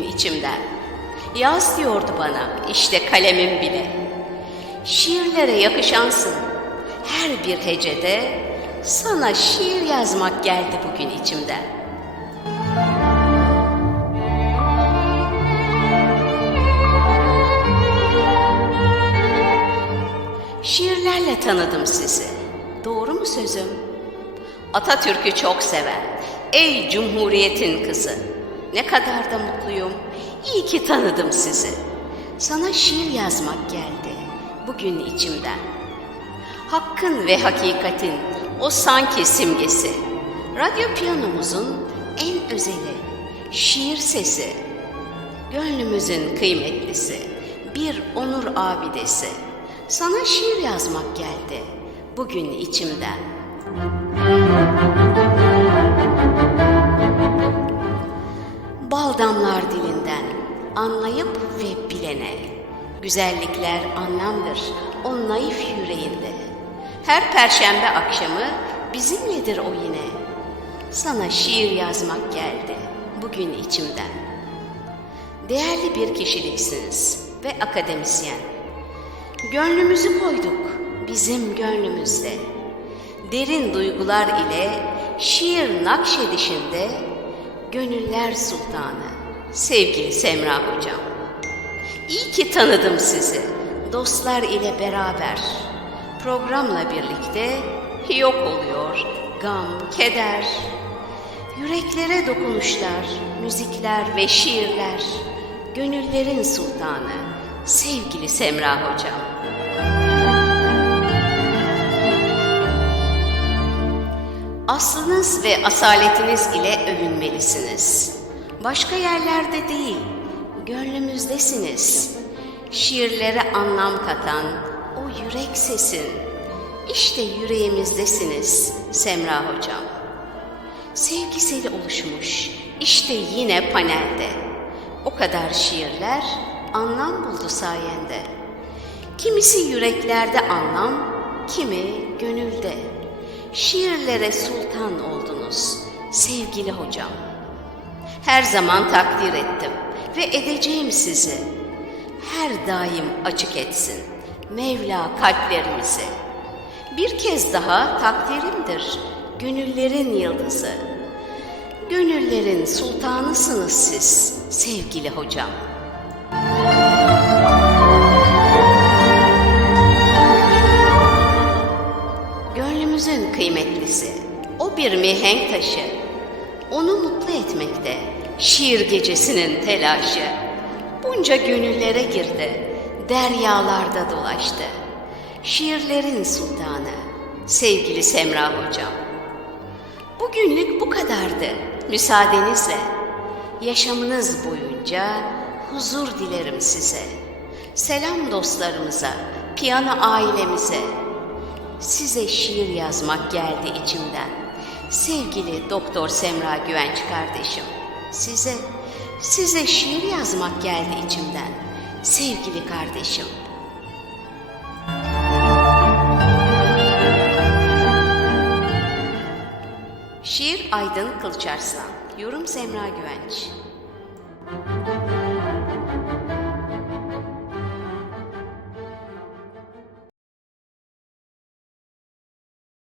içimden. Yaz diyordu bana işte kalemim bile. Şiirlere yakışansın. Her bir hecede sana şiir yazmak geldi bugün içimden. Şiirlerle tanıdım sizi. Doğru mu sözüm? Atatürk'ü çok seven, ey Cumhuriyet'in kızı. Ne kadar da mutluyum. İyi ki tanıdım sizi. Sana şiir yazmak geldi bugün içimden. Hakkın ve hakikatin o sanki simgesi. Radyo piyanomuzun en özeli, şiir sesi. Gönlümüzün kıymetlisi, bir onur abidesi. Sana şiir yazmak geldi bugün içimden. Bal damlar dilinden anlayıp ve bilene. Güzellikler anlamdır o naif yüreğinde. Her perşembe akşamı bizimledir o yine. Sana şiir yazmak geldi bugün içimden. Değerli bir kişiliksiniz ve akademisyen. Gönlümüzü koyduk bizim gönlümüzde. Derin duygular ile şiir nakşedişinde gönüller sultanı sevgili Semra hocam. İyi ki tanıdım sizi dostlar ile beraber. Programla birlikte yok oluyor gam, keder. Yüreklere dokunuşlar, müzikler ve şiirler. Gönüllerin sultanı sevgili Semra hocam. Aslınız ve asaletiniz ile övünmelisiniz. Başka yerlerde değil, gönlümüzdesiniz. Şiirlere anlam katan o yürek sesin. İşte yüreğimizdesiniz Semra hocam. Sevgiseli oluşmuş, işte yine panelde. O kadar şiirler anlam buldu sayende. Kimisi yüreklerde anlam, kimi gönülde. Şiirlere sultan oldunuz sevgili hocam. Her zaman takdir ettim ve edeceğim sizi. Her daim açık etsin Mevla kalplerimizi. Bir kez daha takdirimdir gönüllerin yıldızı. Gönüllerin sultanısınız siz sevgili hocam. Kıymetlisi, o bir mihenk taşı. Onu mutlu etmekte, şiir gecesinin telaşı. Bunca gönüllere girdi, deryalarda dolaştı. Şiirlerin sultanı, sevgili Semra hocam. Bugünlük bu kadardı, müsaadenizle. Yaşamınız boyunca huzur dilerim size. Selam dostlarımıza, piyano ailemize. Size şiir yazmak geldi içimden. Sevgili Doktor Semra Güvenç kardeşim. Size, size şiir yazmak geldi içimden. Sevgili kardeşim. Şiir Aydın Kılıçarslan. Yorum Semra Güvenç.